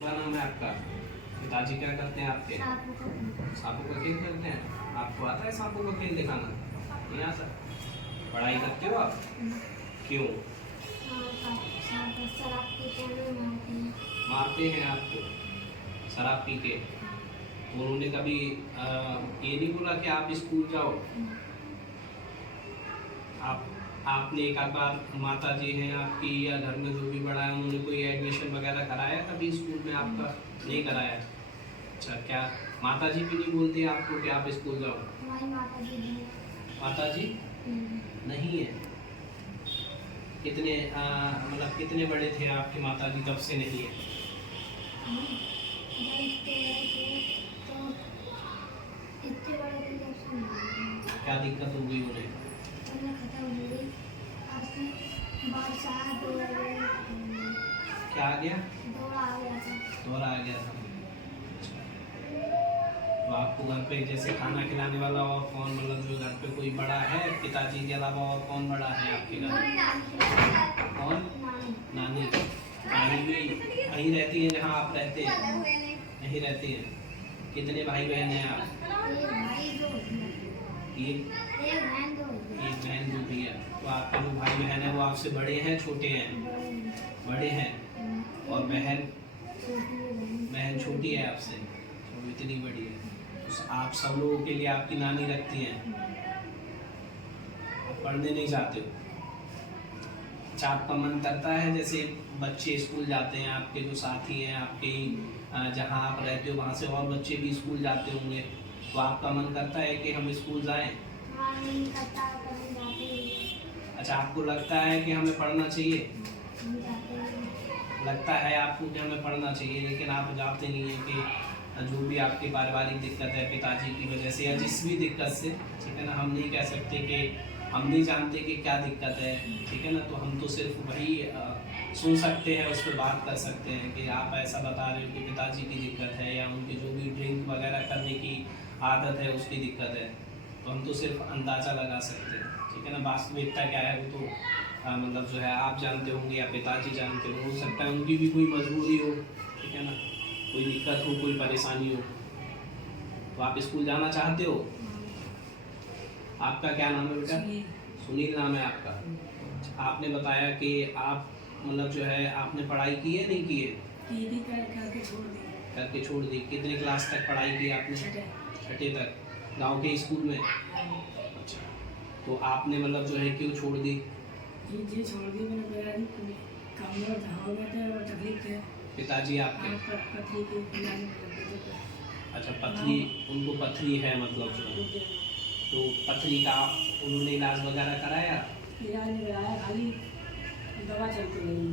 क्या नाम है आपका? पिताजी क्या करते हैं आपके? सांपों का खेल करते हैं। आपको आता है सांपों का खेल दिखाना? नहीं आता। पढ़ाई करते हो आप? क्यों मारते हैं आपको? शराब पी के? उन्होंने कभी ये नहीं बोला कि आप स्कूल जाओ? आपने एक आध बार, माता जी हैं आपकी या घर में जो भी बड़ा है, उन्होंने कोई एडमिशन वगैरह कराया कभी स्कूल में आपका? नहीं कराया। अच्छा, क्या माता जी भी नहीं बोलती आपको कि आप स्कूल जाओ? माता जी नहीं है। कितने मतलब कितने बड़े थे आपकी माता जी तब से नहीं है? क्या दिक्कत हो गई उन्हें? क्या आ गया? दौरा आ गया था। तो आपको घर पे जैसे खाना खिलाने वाला और कौन, मतलब जो घर पे कोई बड़ा है पिताजी के अलावा और कौन बड़ा है आपके घर में? कौन? नानी। नानी भी वहीं रहती है जहाँ आप रहते हैं? यहीं रहती है। कितने भाई बहन हैं आप? एक बहन, दो भैया। तो आपके जो भाई बहन है वो आपसे बड़े हैं छोटे हैं? बड़े हैं। और बहन छोटी है आपसे? तो इतनी बड़ी है। तो आप सब लोगों के लिए आपकी नानी रखती हैं? पढ़ने नहीं जाते हो? अच्छा, आपका मन करता है जैसे बच्चे स्कूल जाते हैं, आपके जो साथी हैं आपके जहाँ आप रहते हो वहाँ से और बच्चे भी स्कूल जाते होंगे, तो आपका मन करता है कि हम स्कूल जाएं? अच्छा, आपको लगता है कि हमें पढ़ना चाहिए? लगता है आपको कि हमें पढ़ना चाहिए, लेकिन आप जाते नहीं हैं कि जो भी आपकी पारिवारिक दिक्कत है पिताजी की वजह से या जिस भी दिक्कत से, ठीक है ना, हम नहीं कह सकते कि हम नहीं जानते कि क्या दिक्कत है, ठीक है ना, तो हम तो सिर्फ वही सुन सकते हैं, उस पर बात कर सकते हैं कि आप ऐसा बता रहे हो कि पिताजी की दिक्कत है या उनकी जो भी ड्रिंक वगैरह करने की आदत है उसकी दिक्कत है, तो हम तो सिर्फ अंदाज़ा लगा सकते हैं, ठीक है ना। वास्तविकता क्या है वो तो मतलब जो है आप जानते होंगे या पिताजी जानते हो सकता है उनकी भी कोई मजबूरी हो, ठीक है ना, कोई दिक्कत हो, कोई परेशानी हो। तो आप स्कूल जाना चाहते हो? आपका क्या नाम है बेटा? सुनील नाम है आपका। आपने बताया कि आप मतलब जो है आपने पढ़ाई की है नहीं की है? करके छोड़ दी। कितने क्लास तक पढ़ाई की आपने? छठे तक गांव के स्कूल में? अच्छा, तो आपने मतलब जो है क्यों छोड़ दी? जी छोड़ दी मैंने, काम में हो गया था और तकलीफ थे पिताजी आपके? पथरी की। अच्छा, पथरी, उनको पथरी है मतलब जो, तो पथरी का उन्होंने इलाज वगैरह कराया? इलाज नहीं कराया, खाली दवा चलती रही।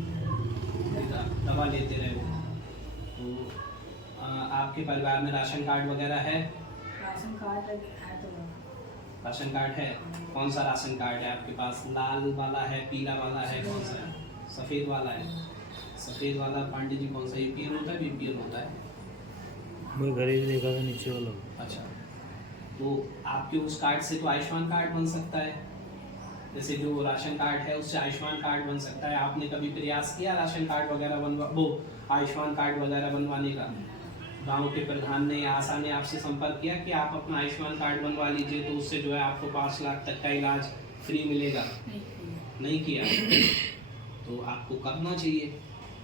दवा लेते रहे वो। तो आपके परिवार में राशन कार्ड वगैरह है? राशन कार्ड है तो राशन कार्ड है। कौन सा राशन कार्ड है आपके पास? लाल वाला है, पीला वाला है, कौन सा है? सफ़ेद वाला है। सफ़ेद वाला पांडे जी कौन सा, APL होता है BPL होता है? मैं घर ही देखा था नीचे वाला। अच्छा, तो आपके उस कार्ड से तो आयुष्मान कार्ड बन सकता है, जैसे जो राशन कार्ड है उससे आयुष्मान कार्ड बन सकता है। आपने कभी प्रयास किया राशन कार्ड वगैरह वो आयुष्मान कार्ड वगैरह बनवाने का? गांव के प्रधान ने या आशा ने आपसे संपर्क किया कि आप अपना आयुष्मान कार्ड बनवा लीजिए तो उससे जो है आपको 5 लाख तक का इलाज फ्री मिलेगा? नहीं किया। तो आपको करना चाहिए।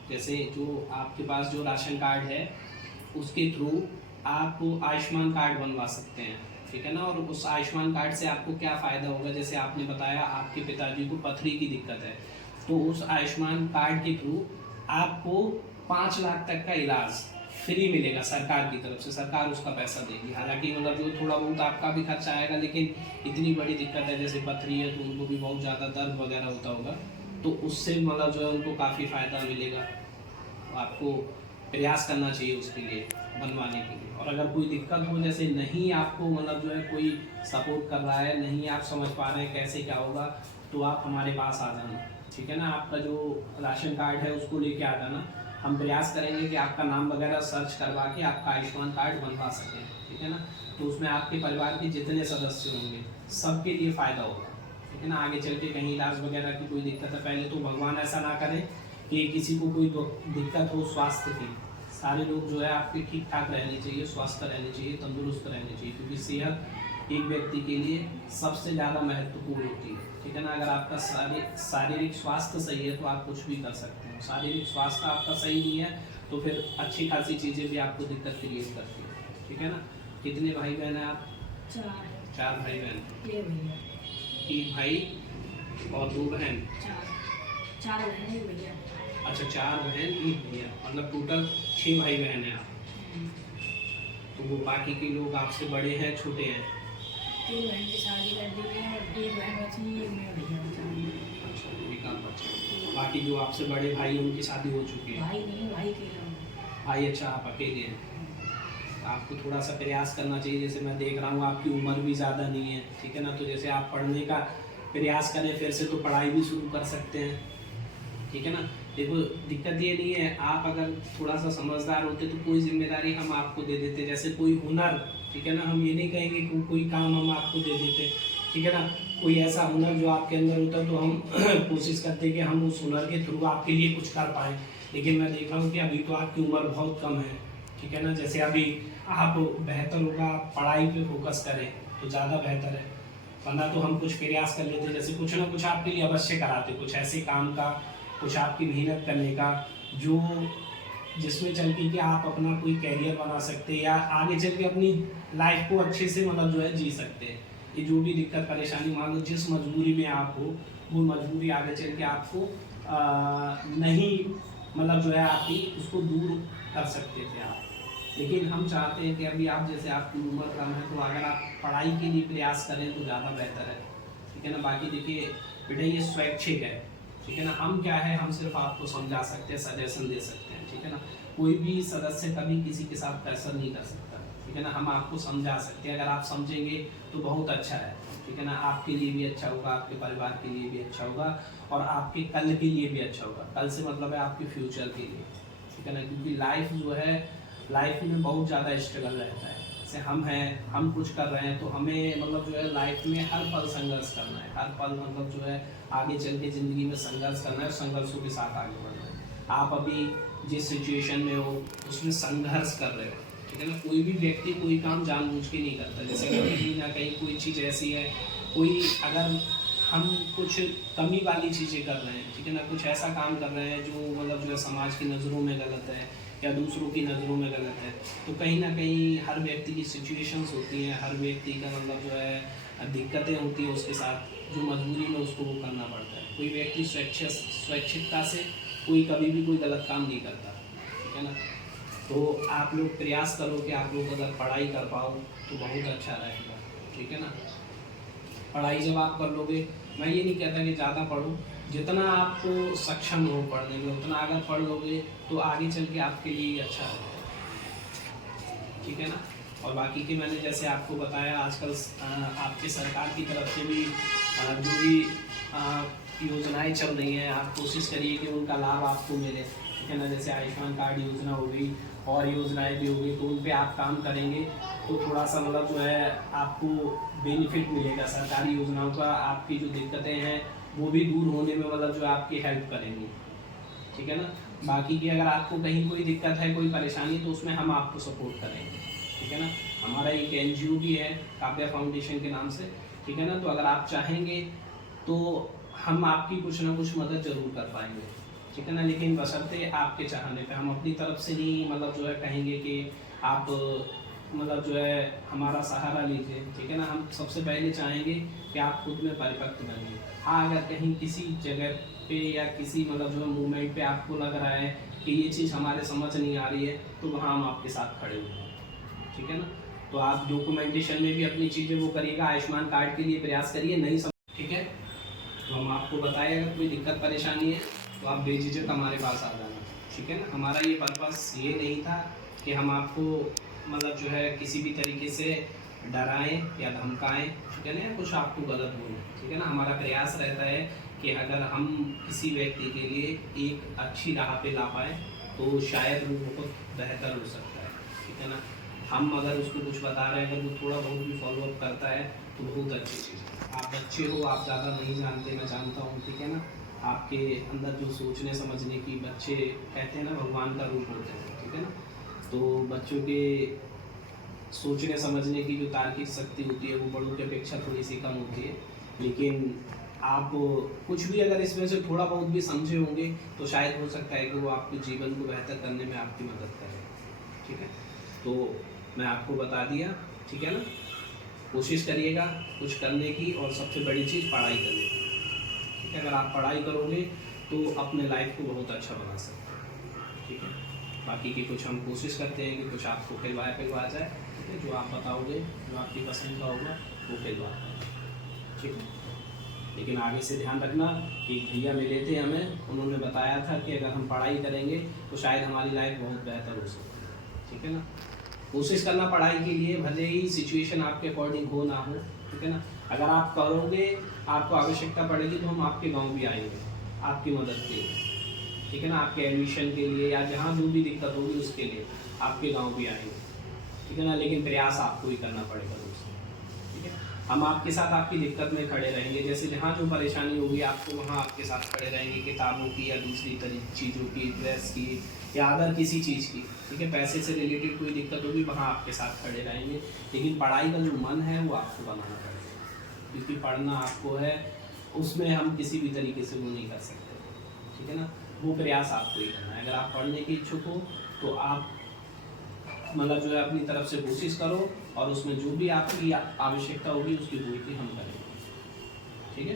जैसे जो आपके पास जो राशन कार्ड है उसके थ्रू आप आयुष्मान कार्ड बनवा सकते हैं, ठीक है ना। और उस आयुष्मान कार्ड से आपको क्या फ़ायदा होगा, जैसे आपने बताया आपके पिताजी को पथरी की दिक्कत है, तो उस आयुष्मान कार्ड के थ्रू आपको 5 लाख तक का इलाज फ्री मिलेगा सरकार की तरफ से। सरकार उसका पैसा देगी, हालांकि मतलब जो थोड़ा बहुत आपका भी खर्चा आएगा, लेकिन इतनी बड़ी दिक्कत है जैसे पथरी है तो उनको भी बहुत ज़्यादा दर्द वगैरह होता होगा, तो उससे मतलब जो है उनको काफ़ी फ़ायदा मिलेगा। तो आपको प्रयास करना चाहिए उसके लिए, बनवाने के लिए। और अगर कोई दिक्कत हो, जैसे नहीं आपको मतलब जो है कोई सपोर्ट कर रहा है, नहीं आप समझ पा रहे हैं कैसे क्या होगा, तो आप हमारे पास आ जाना, ठीक है ना। आपका जो राशन कार्ड है उसको लेके आ जाना, हम प्रयास करेंगे कि आपका नाम वगैरह सर्च करवा के आपका आयुष्मान कार्ड बनवा सकें, ठीक है ना। तो उसमें आपके परिवार के जितने सदस्य होंगे सबके लिए फ़ायदा होगा, ठीक है ना। आगे चल के कहीं इलाज वगैरह की कोई दिक्कत है, पहले तो भगवान ऐसा ना करे कि किसी को कोई दिक्कत हो स्वास्थ्य की, सारे लोग जो है आपके ठीक ठाक रहने चाहिए, स्वस्थ रहने चाहिए, तंदुरुस्त रहने चाहिए, क्योंकि सेहत एक व्यक्ति के लिए सबसे ज़्यादा महत्वपूर्ण होती है। ठीक है ना, अगर आपका शारीरिक स्वास्थ्य सही है तो आप कुछ भी कर सकते हैं। शारीरिक स्वास्थ्य आपका सही नहीं है तो फिर अच्छी खासी चीज़ें भी आपको दिक्कत क्रिएट करती है। ठीक है ना। कितने भाई बहन हैं आप? 4 भाई बहन। ये भैया 1 भाई और 2 बहन। 4 बहन एक भैया। अच्छा, 4 बहन 1 भैया, मतलब टोटल 6 भाई बहन हैं आप। तो वो बाकी के लोग आपसे बड़े हैं, छोटे हैं? 3 बहन की शादी कर दी है और 1 बहन बची, एक मैं भैया बचा। अच्छा, एक आप बच्चे। बाकी जो आपसे बड़े भाई हैं उनकी शादी हो चुकी है? भाई नहीं, भाई के हम। भाई, अच्छा, आप अकेले हैं। आपको थोड़ा सा प्रयास करना चाहिए। जैसे मैं देख रहा हूँ आपकी उम्र भी ज़्यादा नहीं है, ठीक है ना, तो जैसे आप पढ़ने का प्रयास करें, फिर से तो पढ़ाई भी शुरू कर सकते हैं। ठीक है ना। देखो, दिक्कत ये नहीं है, आप अगर थोड़ा सा समझदार होते तो कोई जिम्मेदारी हम आपको दे देते, जैसे कोई हुनर। ठीक है ना, हम ये नहीं कहेंगे कि कोई काम हम आपको दे देते। ठीक है ना, कोई ऐसा हुनर जो आपके अंदर होता तो हम कोशिश करते कि हम उस हुनर के थ्रू आपके लिए कुछ कर पाएँ। लेकिन मैं देख रहा हूँ कि अभी तो आपकी उम्र बहुत कम है। ठीक है ना, जैसे अभी आप बेहतर होगा पढ़ाई पे फोकस करें तो ज़्यादा बेहतर है, वरना तो हम कुछ प्रयास कर लेते, जैसे कुछ ना कुछ आपके लिए अवश्य कराते, कुछ ऐसे काम का, कुछ आपकी मेहनत करने का जो जिसमें चल के कि आप अपना कोई कैरियर बना सकते या आगे चल के अपनी लाइफ को अच्छे से मतलब जो है जी सकते हैं। ये जो भी दिक्कत परेशानी, मान लो जिस मजबूरी में आप हो, वो मजबूरी आगे चल के आपको नहीं मतलब जो है आपकी उसको दूर कर सकते थे आप। लेकिन हम चाहते हैं कि अभी आप जैसे आपकी उम्र कम है तो अगर आप पढ़ाई के लिए प्रयास करें तो ज़्यादा बेहतर है। ठीक है ना। बाकी देखिए बेटा, ये स्वैच्छिक है। ठीक है ना, हम क्या है, हम सिर्फ आपको समझा सकते हैं, सजेशन दे सकते हैं। ठीक है ना, कोई भी सदस्य कभी किसी के साथ प्रेशर नहीं कर सकता। ठीक है ना, हम आपको समझा सकते हैं, अगर आप समझेंगे तो बहुत अच्छा है। ठीक है ना, आपके लिए भी अच्छा होगा, आपके परिवार के लिए भी अच्छा होगा और आपके कल के लिए भी अच्छा होगा। कल से मतलब है आपके फ्यूचर के लिए। ठीक है ना, क्योंकि लाइफ जो है, लाइफ में बहुत ज़्यादा स्ट्रगल रहता है। जैसे हम हैं, हम कुछ कर रहे हैं तो हमें मतलब जो है लाइफ में हर पल संघर्ष करना है, हर पल मतलब जो है आगे चल के ज़िंदगी में संघर्ष करना है, संघर्षों के साथ आगे बढ़ना है। आप अभी जिस सिचुएशन में हो उसमें संघर्ष कर रहे हो। ठीक है ना, कोई भी व्यक्ति कोई काम जानबूझ के नहीं करता। जैसे कहीं ना कहीं कोई चीज़ ऐसी है, कोई अगर हम कुछ कमी वाली चीज़ें कर रहे हैं, ठीक है ना, कुछ ऐसा काम कर रहे हैं जो मतलब जो है समाज की नज़रों में गलत है या दूसरों की नज़रों में गलत है, तो कहीं ना कहीं हर व्यक्ति की सिचुएशंस होती हैं, हर व्यक्ति का मतलब जो है दिक्कतें होती हैं उसके साथ, जो मजबूरी में उसको वो करना पड़ता है। कोई व्यक्ति स्वैच्छिकता से कोई कभी भी कोई गलत काम नहीं करता। ठीक है ना, तो आप लोग प्रयास करो कि आप लोग अगर पढ़ाई कर पाओ तो बहुत अच्छा रहेगा। ठीक है ना, पढ़ाई जब आप कर लोगे, मैं ये नहीं कहता कि ज़्यादा पढ़ो, जितना आपको सक्षम हो पढ़ने में उतना अगर पढ़ लोगे तो आगे चल के आपके लिए अच्छा रहेगा। ठीक है ना। और बाकी की मैंने जैसे आपको बताया, आजकल आपके सरकार की तरफ से भी जो भी योजनाएं चल रही हैं, आप कोशिश करिए कि उनका लाभ आपको मिले। ठीक है ना, जैसे आयुष्मान कार्ड योजना हो गई और योजनाएं भी हो गई, तो उन पे आप काम करेंगे तो थोड़ा सा मतलब जो है आपको बेनिफिट मिलेगा सरकारी योजनाओं का। आपकी जो दिक्कतें हैं वो भी दूर होने में मतलब जो आपकी हेल्प करेंगी। ठीक है ना। बाकी की अगर आपको कहीं कोई दिक्कत है, कोई परेशानी, तो उसमें हम आपको सपोर्ट करेंगे। ठीक है ना, हमारा एक NGO भी है काव्या फाउंडेशन के नाम से। ठीक है ना, तो अगर आप चाहेंगे तो हम आपकी कुछ ना कुछ मदद ज़रूर कर पाएंगे। ठीक है ना, लेकिन बशर्ते आपके चाहने पे, हम अपनी तरफ से नहीं मतलब जो है कहेंगे कि आप मतलब जो है हमारा सहारा लीजिए। ठीक है ना, हम सबसे पहले चाहेंगे कि आप खुद में परिपक्व बनिए। हाँ, अगर कहीं किसी जगह पे या किसी मतलब जो है मूवमेंट पे आपको लग रहा है कि ये चीज़ हमारे समझ नहीं आ रही है, तो वहाँ हम आपके साथ खड़े होंगे। ठीक है ना, तो आप डॉक्यूमेंटेशन में भी अपनी चीज़ें वो करिएगा, आयुष्मान कार्ड के लिए प्रयास करिए, नहीं समझ। ठीक है, तो हम आपको बताएं अगर कोई दिक्कत परेशानी है तो आप बेझिझक हमारे पास आ जाना। ठीक है ना, हमारा ये पर्पस ये नहीं था कि हम आपको मतलब जो है किसी भी तरीके से डराएं या धमकाएं। ठीक है ना, या कुछ आपको गलत बोलें। ठीक है ना, हमारा प्रयास रहता है कि अगर हम किसी व्यक्ति के लिए एक अच्छी राह पे ला पाएँ तो शायद वो बहुत बेहतर हो सकता है। ठीक है ना, हम अगर उसको कुछ बता रहे हैं, अगर वो थोड़ा बहुत भी फॉलोअप करता है तो बहुत अच्छी चीज़ है। आप बच्चे हो, आप ज़्यादा नहीं जानते, मैं जानता हूँ। ठीक है ना, आपके अंदर जो सोचने समझने की, बच्चे कहते हैं ना भगवान का रूप होते हैं। ठीक है ना, तो बच्चों के सोचने समझने की जो तार्किक शक्ति होती है वो बड़ों की अपेक्षा थोड़ी सी कम होती है, लेकिन आप कुछ भी अगर इसमें से थोड़ा बहुत भी समझे होंगे तो शायद हो सकता है कि वो आपके जीवन को बेहतर करने में आपकी मदद करे। ठीक है, तो मैं आपको बता दिया, ठीक है ना। कोशिश करिएगा कुछ करने की, और सबसे बड़ी चीज़ पढ़ाई करने की। ठीक है, अगर आप पढ़ाई करोगे तो अपने लाइफ को बहुत अच्छा बना सकते हैं। ठीक है, बाकी की कुछ हम कोशिश करते हैं कि कुछ आपको खिलवा जाए। ठीक है, जो आप बताओगे, जो आपकी पसंद का होगा वो खिलवा। ठीक है, लेकिन आगे से ध्यान रखना कि भैया मिले थे हमें, उन्होंने बताया था कि अगर हम पढ़ाई करेंगे तो शायद हमारी लाइफ बहुत बेहतर हो सकती है। ठीक है ना, कोशिश करना पढ़ाई के लिए, भले ही सिचुएशन आपके अकॉर्डिंग हो ना हो। ठीक है ना, अगर आप करोगे, आपको आवश्यकता पड़ेगी तो हम आपके गांव भी आएंगे आपकी मदद के लिए। ठीक है ना, आपके एडमिशन के लिए या जहाँ जो भी दिक्कत होगी उसके लिए आपके गाँव भी आएंगे। ठीक है ना, लेकिन प्रयास आपको ही करना पड़ेगा दोस्तों। ठीक है, हम आपके साथ आपकी दिक्कत में खड़े रहेंगे, जैसे जहाँ जो परेशानी होगी आपको वहाँ आपके साथ खड़े रहेंगे, किताबों की या दूसरी चीज़ों की, ड्रेस की या अदर किसी चीज़ की। ठीक है, पैसे से रिलेटेड कोई दिक्कत होगी वहाँ आपके साथ खड़े रहेंगे, लेकिन पढ़ाई का जो मन है वो आपको बनाना पड़ेगा, क्योंकि पढ़ना आपको है, उसमें हम किसी भी तरीके से वो नहीं कर सकते। ठीक है ना, वो प्रयास आपको ही करना है। अगर आप पढ़ने के इच्छुक हो तो आप मतलब जो है अपनी तरफ से कोशिश करो, और उसमें जो भी आपकी आवश्यकता होगी उसकी पूर्ति हम करेंगे। ठीक है,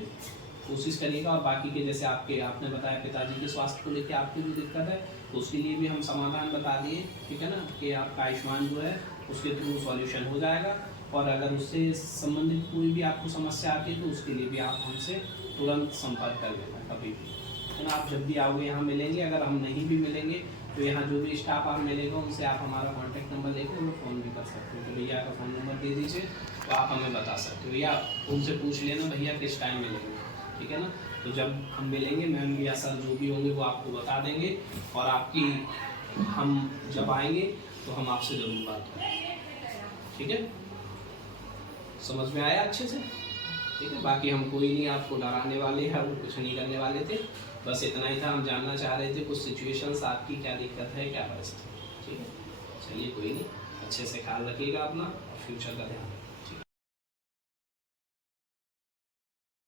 कोशिश करिएगा। और बाकी के जैसे आपने बताया पिताजी के स्वास्थ्य को लेकर आपकी जो दिक्कत है, तो उसके लिए भी हम समाधान बता दिए। ठीक है ना, कि आपका आयुष्मान जो है उसके थ्रू सॉल्यूशन हो जाएगा, और अगर उससे संबंधित कोई भी आपको समस्या आती है तो उसके लिए भी आप हमसे तुरंत संपर्क कर लेना कभी भी। है ना, आप जब भी आओगे यहाँ मिलेंगे। अगर हम नहीं भी मिलेंगे तो यहाँ जो भी स्टाफ आप मिलेगा उनसे आप हमारा कॉन्टैक्ट नंबर लेकर हमें फ़ोन भी कर सकते हो। तो भैया का फ़ोन नंबर दे दीजिए, तो आप हमें बता सकते हो, या उनसे पूछ लेना भैया किस टाइम मिलेंगे। ठीक है ना, तो जब हम मिलेंगे मैम या सर जो भी होंगे वो आपको बता देंगे, और हम जब आएंगे तो हम आपसे ज़रूर बात करेंगे। ठीक है, समझ में आया अच्छे से? ठीक है, बाकी हम कोई नहीं आपको डराने वाले हैं, वो कुछ नहीं करने वाले थे, बस इतना ही था। हम जानना चाह रहे थे कुछ सिचुएशंस आपकी, क्या दिक्कत है, क्या परिस्थिति। ठीक है, चलिए कोई नहीं, अच्छे से ख्याल रखिएगा अपना, फ्यूचर का ध्यान।